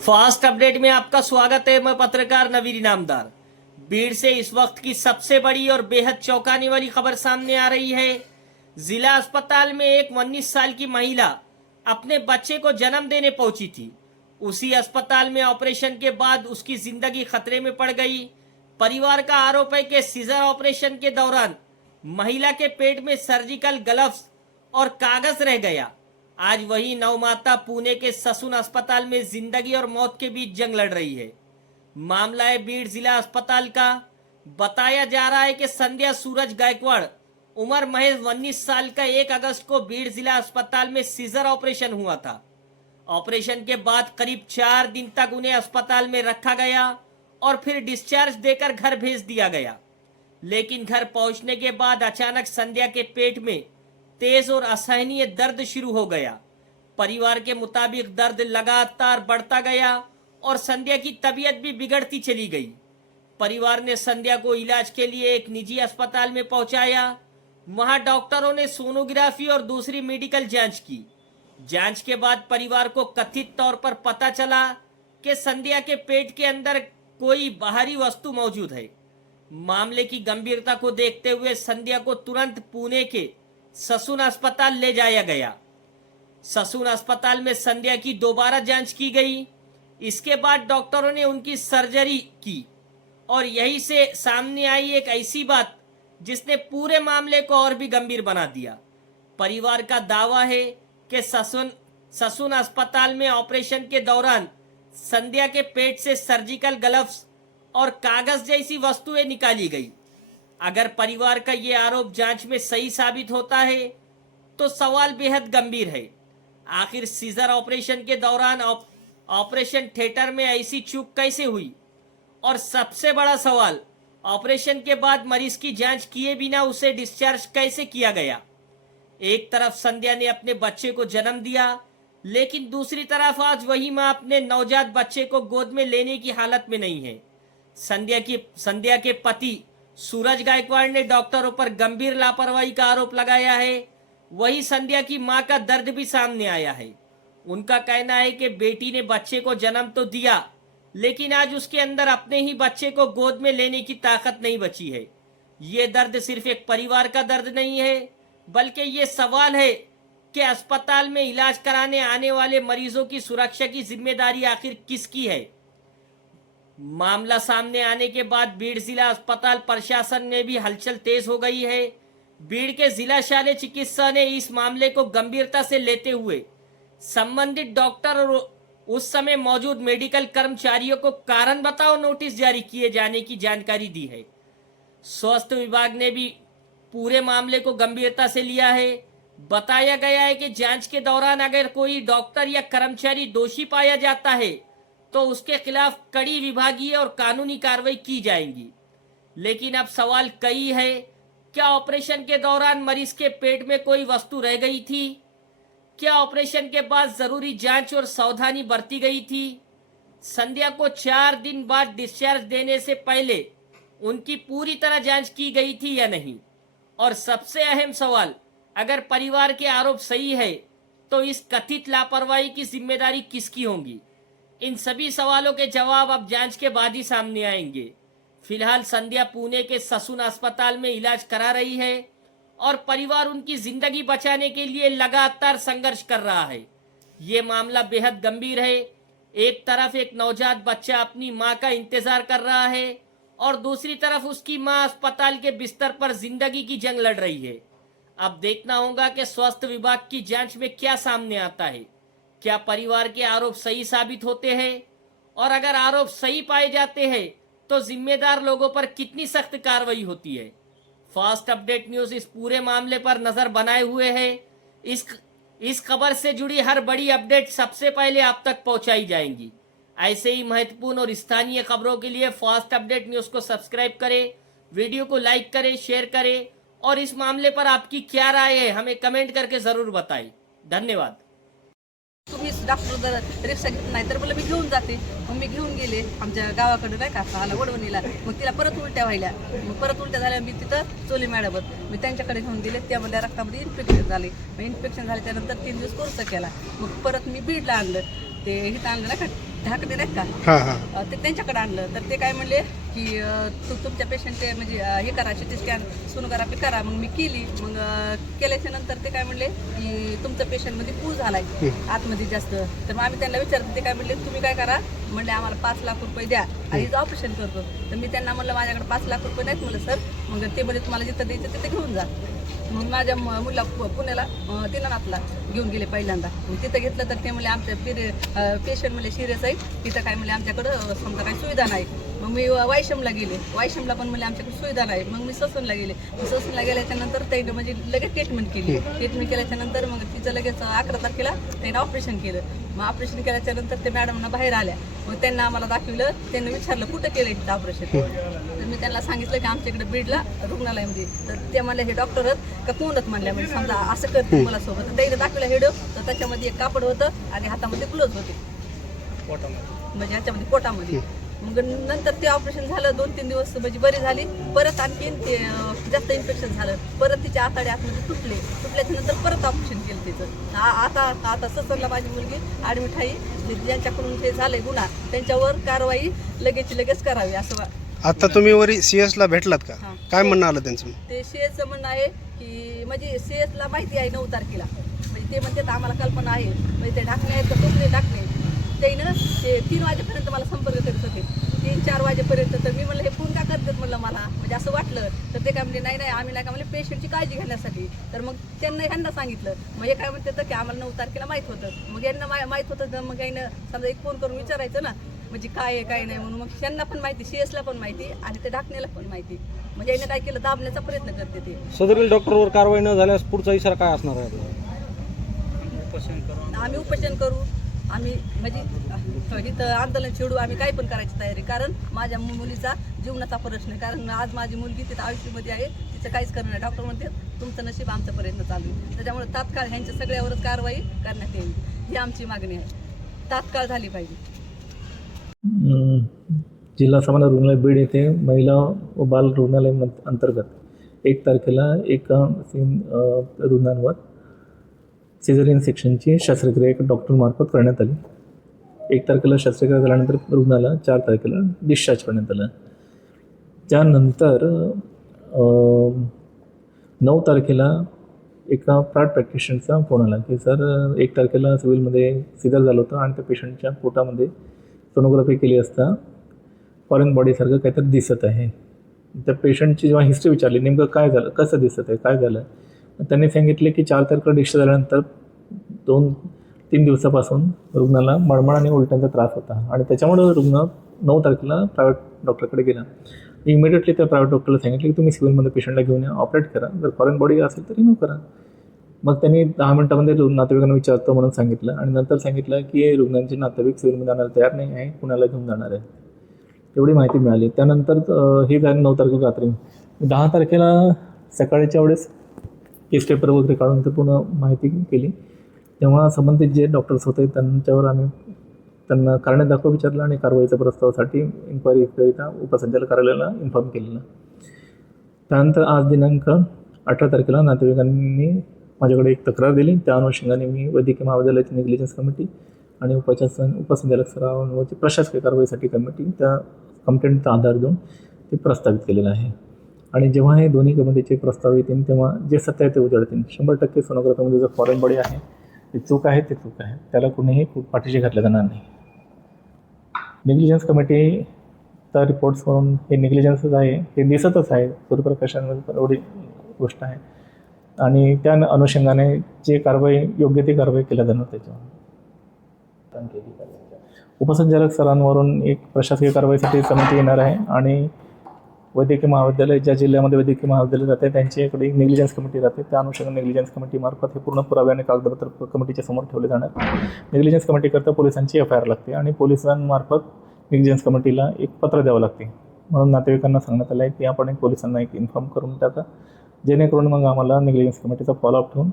Fast update में आपका स्वागत है। मैं पत्रकार नवीर इनामदार। बीड़ से इस वक्त की सबसे बड़ी और बेहद चौंकाने वाली खबर सामने आ रही है। जिला अस्पताल में एक 19 साल की महिला अपने बच्चे को जन्म देने पहुंची थी। उसी अस्पताल में ऑपरेशन के बाद उसकी जिंदगी खतरे में पड़ गई। परिवार का आरोप है कि सीजर ऑपरेशन के दौरान महिला के पेट में सर्जिकल ग्लव्स और कागज रह गया। आज वही नवमाता पुणे के ससून अस्पताल में जिंदगी और मौत के बीच जंग लड़ रही है। मामला है बीड़ जिला अस्पताल का। बताया जा रहा है कि संध्या सूरज गायकवाड़, उम्र महज 19 साल का, 1 अगस्त को बीड़ जिला अस्पताल में सीजर ऑपरेशन हुआ था। ऑपरेशन के बाद करीब 4 दिन तक उन्हें अस्पताल में रखा गया और फिर डिस्चार्ज देकर घर भेज दिया गया। लेकिन घर पहुंचने के बाद अचानक संध्या के पेट में तेज और असहनीय दर्द शुरू हो गया। परिवार के मुताबिक दर्द लगातार बढ़ता गया और संध्या की तबीयत भी बिगड़ती चली गई। परिवार ने संध्या को इलाज के लिए एक निजी अस्पताल में पहुंचाया। वहां डॉक्टरों ने सोनोग्राफी और दूसरी मेडिकल जांच की। जांच के बाद परिवार को कथित तौर पर पता चला कि संध्या के पेट के अंदर कोई बाहरी वस्तु मौजूद है। मामले की गंभीरता को देखते हुए संध्या को तुरंत पुणे के ससून अस्पताल ले जाया गया। ससून अस्पताल में संध्या की दोबारा जांच की गई। इसके बाद डॉक्टरों ने उनकी सर्जरी की और यहीं से सामने आई एक ऐसी बात जिसने पूरे मामले को और भी गंभीर बना दिया। परिवार का दावा है कि ससून अस्पताल में ऑपरेशन के दौरान संध्या के पेट से सर्जिकल ग्लव्स और कागज जैसी वस्तुएं निकाली गई। अगर परिवार का ये आरोप जांच में सही साबित होता है तो सवाल बेहद गंभीर है। आखिर सीजर ऑपरेशन के दौरान ऑपरेशन थिएटर में ऐसी चूक कैसे हुई? और सबसे बड़ा सवाल, ऑपरेशन के बाद मरीज की जांच किए बिना उसे डिस्चार्ज कैसे किया गया? एक तरफ संध्या ने अपने बच्चे को जन्म दिया, लेकिन दूसरी तरफ आज वही मां अपने नवजात बच्चे को गोद में लेने की हालत में नहीं है। संध्या के पति सूरज गायकवाड़ ने डॉक्टरों पर गंभीर लापरवाही का आरोप लगाया है। वही संध्या की मां का दर्द भी सामने आया है। उनका कहना है कि बेटी ने बच्चे को जन्म तो दिया, लेकिन आज उसके अंदर अपने ही बच्चे को गोद में लेने की ताकत नहीं बची है। ये दर्द सिर्फ एक परिवार का दर्द नहीं है, बल्कि ये सवाल है कि अस्पताल में इलाज कराने आने वाले मरीजों की सुरक्षा की जिम्मेदारी आखिर किसकी है? मामला सामने आने के बाद बीड़ जिला अस्पताल प्रशासन में भी हलचल तेज हो गई है। बीड़ के जिला शल्य चिकित्सा ने इस मामले को गंभीरता से लेते हुए संबंधित डॉक्टर और उस समय मौजूद मेडिकल कर्मचारियों को कारण बताओ नोटिस जारी किए जाने की जानकारी दी है। स्वास्थ्य विभाग ने भी पूरे मामले को गंभीरता से लिया है। बताया गया है कि जांच के दौरान अगर कोई डॉक्टर या कर्मचारी दोषी पाया जाता है तो उसके खिलाफ कड़ी विभागीय और कानूनी कार्रवाई की जाएगी। लेकिन अब सवाल कई है, क्या ऑपरेशन के दौरान मरीज के पेट में कोई वस्तु रह गई थी? क्या ऑपरेशन के बाद जरूरी जांच और सावधानी बरती गई थी? संध्या को 4 दिन बाद डिस्चार्ज देने से पहले उनकी पूरी तरह जांच की गई थी या नहीं? और सबसे अहम सवाल, अगर परिवार के आरोप सही है तो इस कथित लापरवाही की जिम्मेदारी किसकी होगी? इन सभी सवालों के जवाब अब जांच के बाद ही सामने आएंगे। फिलहाल संध्या पुणे के ससून अस्पताल में इलाज करा रही है और परिवार उनकी जिंदगी बचाने के लिए लगातार संघर्ष कर रहा है। ये मामला बेहद गंभीर है। एक तरफ एक नवजात बच्चा अपनी मां का इंतजार कर रहा है और दूसरी तरफ उसकी मां अस्पताल के बिस्तर पर जिंदगी की जंग लड़ रही है। अब देखना होगा कि स्वास्थ्य विभाग की जांच में क्या सामने आता है। क्या परिवार के आरोप सही साबित होते हैं? और अगर आरोप सही पाए जाते हैं तो जिम्मेदार लोगों पर कितनी सख्त कार्रवाई होती है? फास्ट अपडेट न्यूज इस पूरे मामले पर नजर बनाए हुए है। इस खबर से जुड़ी हर बड़ी अपडेट सबसे पहले आप तक पहुंचाई जाएंगी। ऐसे ही महत्वपूर्ण और स्थानीय खबरों के लिए फास्ट अपडेट न्यूज को सब्सक्राइब करें, वीडियो को लाइक करें, शेयर करें और इस मामले पर आपकी क्या राय है हमें कमेंट करके जरूर बताएं। धन्यवाद। तुम्ही डॉक्टर जर रिक्षा घेत नाही तर मला मी घेऊन जाते. मग मी घेऊन गेले आमच्या गावाकडे नाही का आला वडवणीला. मग तिला परत उलट्या व्हायल्या. मग परत उलट्या झाल्या मी तिथं चोली मॅडमवर मी त्यांच्याकडे घेऊन गेले. त्यामध्ये रक्तामध्ये इन्फेक्शन झाले. मग इन्फेक्शन झाल्याच्यानंतर 3 दिवस कोर्स केला. मग परत मी बीडला आणलं. ते इथं आणलं ना का ढाकणे नाही का हां हां ते त्यांच्याकडे आणलं. तर ते काय म्हणले की तुमच्या पेशंटचे म्हणजे हे करा, सिटी स्कॅन सोनोग्राफी करा. मग मी केली. मग केल्याच्या नंतर ते काय म्हणले की तुमचं पेशंटमध्ये पूल झालाय आतमध्ये जास्त. तर मग आम्ही त्यांना विचारलं. ते काय म्हणले तुम्ही काय करा म्हणले आम्हाला 5 लाख रुपये द्या आणि हिचं ऑपरेशन करतो. तर मी त्यांना म्हणलं माझ्याकडे 5 लाख रुपये नाहीत म्हणलं सर. मग ते म्हणजे तुम्हाला जिथं द्यायचं तिथे घेऊन जा. मग माझ्या मुलीला पुण्याला तिनानाथला घेऊन गेले पहिल्यांदा. मग तिथं घेतलं तर ते म्हणले आमच्या पेशंट म्हणले सिरियस आहे, तिथं काय म्हणले आमच्याकडं समजा काही सुविधा नाही. मग मी वायशमला गेले. वायशमला पण म्हणले आमच्याकडे सुविधा नाही. मग मी ससूनला गेले. ससूनला गेल्याच्या नंतर त्याने म्हणजे लगेच ट्रीटमेंट केली. ट्रीटमेंट केल्याच्या नंतर मग तिचं लगेच 11 तारखेला त्याने ऑपरेशन केलं. मग ऑपरेशन केल्याच्या नंतर ते मॅडमना बाहेर आल्या. मग त्यांना आम्हाला दाखवलं. त्यांनी विचारलं कुठं केलं तिथं ऑपरेशन. तर मी त्यांना सांगितलं की आमच्याकडे बीडला रुग्णालयामध्ये. तर ते म्हणले हे डॉक्टरच का कोणच म्हणल्या म्हणजे समजा असं करते मला सोबत. तर त्याने दाखवलं हेडो. तर त्याच्यामध्ये एक कापड होतं आणि हातामध्ये ग्लोव्ज होते म्हणजे ह्याच्यामध्ये पोटामध्ये. मग नंतर ते ऑपरेशन झालं. 2-3 दिवस म्हणजे बरी झाली. परत आणखीन ते जास्त इन्फेक्शन झालं. परत तिचे आतडे आतमध्ये तुटल्याच्या नंतर परत ऑपरेशन केलं तिचं. आता ससरला माझी मुलगी ॲडमिट आहे. ज्यांच्याकडून ते झालंय गुन्हा त्यांच्यावर कारवाई लगेच करावी असं. आता तुम्ही वरी CS ला भेटलात का? हां. काय म्हणणं आलं त्यांचं? ते CS म्हणणं आहे की म्हणजे CS ला माहिती आहे 9 तारखेला. म्हणजे ते म्हणतात आम्हाला कल्पना आहे. म्हणजे ते ढाकणे आहेत तर टोकले ढाकणे त्यानं ते 3 वाजेपर्यंत मला संपर्क करीत होते. 3-4 वाजेपर्यंत. तर मी म्हणलं हे फोन का करतात म्हणलं मला म्हणजे असं वाटलं. तर ते काय म्हणजे नाही आम्ही नाही का म्हणजे पेशंटची काळजी घेण्यासाठी. तर मग ह्यांना सांगितलं. मग हे काय म्हणतात की आम्हाला 9 तारखेला माहीत होतं. मग यांना माहीत होतं. तर मग यानं समजा एक फोन करून विचारायचं ना म्हणजे काय आहे काय नाही म्हणून. मग त्यांना पण माहिती, CS ला पण माहिती आणि ते ढाकण्याला पण माहिती. म्हणजे याने काय केलं दाबण्याचा प्रयत्न करते ते. सदरील डॉक्टरवर कारवाई न झाल्यास पुढचा इशारा काय असणार आहे? आम्ही उपोषण करू. आम्ही म्हणजे इथं आंदोलन छेडू. आम्ही काय पण करायची तयारी. कारण माझ्या मुलीचा जीवनाचा प्रश्न आहे. कारण आज माझी मुलगी तिथं आयुष्यामध्ये आहे. तिचं काहीच करणं नाही. डॉक्टर म्हणते तुमचं नशीब आमच्यापर्यंत चालू आहे. त्याच्यामुळे तात्काळ ह्यांच्या सगळ्यावरच कारवाई करण्यात येईल ही आमची मागणी आहे. तात्काळ झाली पाहिजे. जिल्हा सामान्य रुग्णालय बीड येथे महिला व बाल रुग्णालय अंतर्गत 1 तारखेला एका रुग्णांवर सिझेरियन सेक्शनची शस्त्रक्रिया एका डॉक्टरमार्फत करण्यात आली. 1 तारखेला शस्त्रक्रिया झाल्यानंतर रुग्णाला 4 तारखेला डिस्चार्ज करण्यात आलं. त्यानंतर 9 तारखेला एका प्रायव्हेट प्रॅक्टिशनरचा फोन आला की सर 1 तारखेला सिव्हिलमध्ये सिझर झालं होतं आणि त्या पेशंटच्या पोटामध्ये सोनोग्राफी केली असता फॉरेन बॉडीसारखं काहीतरी दिसत आहे. त्या पेशंटची जेव्हा हिस्ट्री विचारली नेमकं काय झालं, कसं दिसत आहे, काय झालं, त्यांनी सांगितले की 4 तारखेला डिस्चार्ज झाल्यानंतर 2-3 दिवसापासून रुग्णाला मळमळ आणि उलट्यांचा त्रास होता आणि त्याच्यामुळे रुग्ण 9 तारखेला प्रायव्हेट डॉक्टरकडे गेला. इमिडिएटली त्या प्रायव्हेट डॉक्टरला सांगितले की तुम्ही सिव्हिलमध्ये पेशंटला घेऊन या, ऑपरेट करा, जर फॉरेन बॉडी असेल तर रिमूव्ह करा. मग त्यांनी 10 मिनिटामध्ये नातेवाईकांना विचारतो म्हणून सांगितलं आणि नंतर सांगितलं की रुग्णांचे नातेवाईक सिव्हिलमध्ये आणायला तयार नाही आहे, पुण्याला घेऊन जाणार आहे. एवढी माहिती मिळाली. त्यानंतर हे झालं 9 तारखेला रात्री. 10 तारखेला सकाळच्या वेळेस केस पेपर वगैरे काढून ते पूर्ण माहिती केली. तेव्हा संबंधित जे डॉक्टर्स होते त्यांच्यावर त्यांना कारणे दाखवा विचारलं आणि कारवाईच्या प्रस्तावासाठी इन्क्वायरीकरिता उपसंचालक कार्यालयाला इन्फॉर्म केलेलं. त्यानंतर आज दिनांक 18 तारखेला नातेवाईकांनी माझ्याकडे एक तक्रार दिली. त्या अनुषंगाने मी वैद्यकीय महाविद्यालयाची नेग्लिजन्स कमिटी आणि उपसंचालक सरावाची प्रशासकीय कारवाईसाठी कमिटी त्या कंप्लेंटचा आधार देऊन ते प्रस्तावित केलेलं आहे. आणि जेव्हा हे दोन्ही कमिटीचे प्रस्ताव येतील तेव्हा जे सत्य आहे ते उजळतील. 100% सोनोग्राफीमध्ये जर फॉरेन बॉडी आहे ते चूक आहे, ते चूक आहे, त्याला कुणीही पाठीशी घातलं जाणार नाही. नेग्लिजन्स कमिटीचा रिपोर्ट्सवरून हे नेग्लिजन्सच आहे हे दिसतच आहे. सूर्यप्रकाशामध्ये एवढी गोष्ट आहे आणि त्या अनुषंगाने जे कारवाई योग्य ती कारवाई केल्या जाणार त्याच्यावर. उपसंचालक सरांवरून एक प्रशासकीय कारवाईसाठी समिती येणार आहे आणि वैद्यकीय महाविद्यालय ज्या जिल्ह्यामध्ये वैद्यकीय महाविद्यालय राहते त्यांच्याकडे एक नेग्लिजन्स कमिटी राहते. त्या अनुषंगाने नेग्लिजन्स कमिटीमार्फत हे पूर्ण पुरावे आणि कागदपत्र कमिटीच्या समोर ठेवले जाणार. नेग्लिजन्स कमिटीकरता पोलिसांची FIR लागते आणि पोलिसांमार्फत नेग्लिजन्स कमिटीला एक पत्र द्यावं लागते. म्हणून नातेवाईकांना सांगण्यात आलं आहे की आपण एक पोलिसांना एक इन्फॉर्म करून टाका जेणेकरून मग आम्हाला नेग्लिजन्स कमिटीचा फॉलोअप ठेवून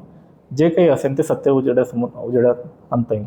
जे काही असेल ते सत्य उजेडात आणता येईल.